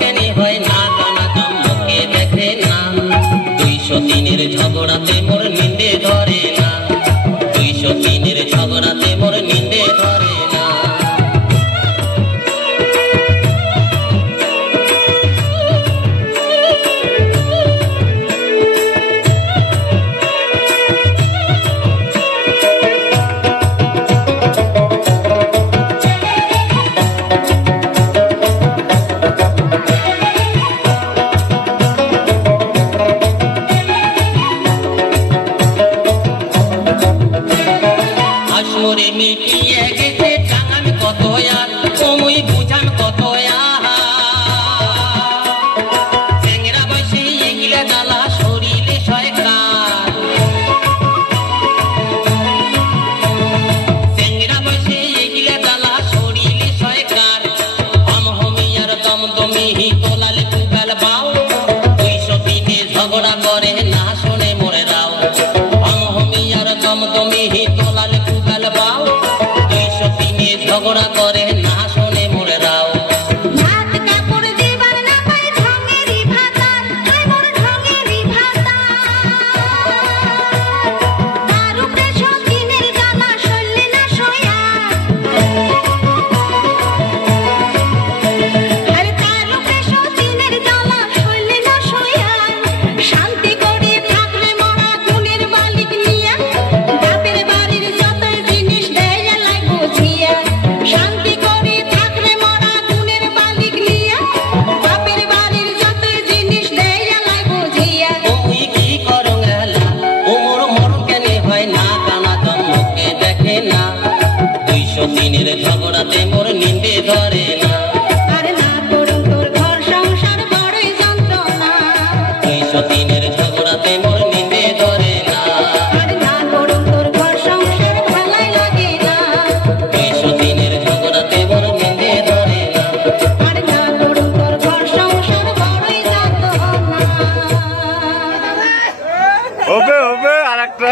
কেন হয় না কানা চম্মকে দেখে না 203-এর ঝগড়াতে মোর নিন্দে ধরে না 203-এর ঝগড়াতে মোর নিন্দে ধরে না মোরে মিটিয়ে গেছে টাঙান কত আর তুমি বুঝান কত চেংরা বসে এগিলা জ্বালা শরীরে সরকার চেংরা বসে এগিলা জ্বালা শরীরে সরকার হমিয়ার দমদমি তোলালে কুগাল বাউ 203-এ ঝগড়া করে না শোনে মোরে রাও হমিয়ার দমদমি তোলালে ঝগড়া করে না শোনে মোরে রাও ভাত কাপড় দিবার না পায় ঢঙেরই ভাতার হায় মোর ঢঙেরই ভাতার তার উপরে সতীনের জ্বালা সইলে না সয়া আরে তার উপরে সতীনের জ্বালা সইলে না সয়া শান্তি করে থাকলে মরা গুণের মালিক নিয়া বাপের বাড়ির যত জিনিস দেয় লাই বুঝিয়া শান্তি করে থাকলে মরা গুণের মালিক নিয়া বাপের বাড়ির যত জিনিস দেয় লাই বুঝিয়া তুমি কি করো গেলা ও মোর মরণ কেন হয় না কানা জন্মকে দেখে না 203-এর ঝগড়াতে মোর নিন্দে ধরে না আরে না করুন তোর ঘর সংসার বড়ই যন্ত্রণা 203-এর ঝগড়াতে মোর নিন্দে ধরে না আরে না করুন তোর ঘর সংসার ভালাই লাগে না 203-এর ঝগড়াতে মোর নিন্দে ধরে না আরে না করুন তোর ঘর সংসার বড়ই যন্ত্রণা হবে আরেকটা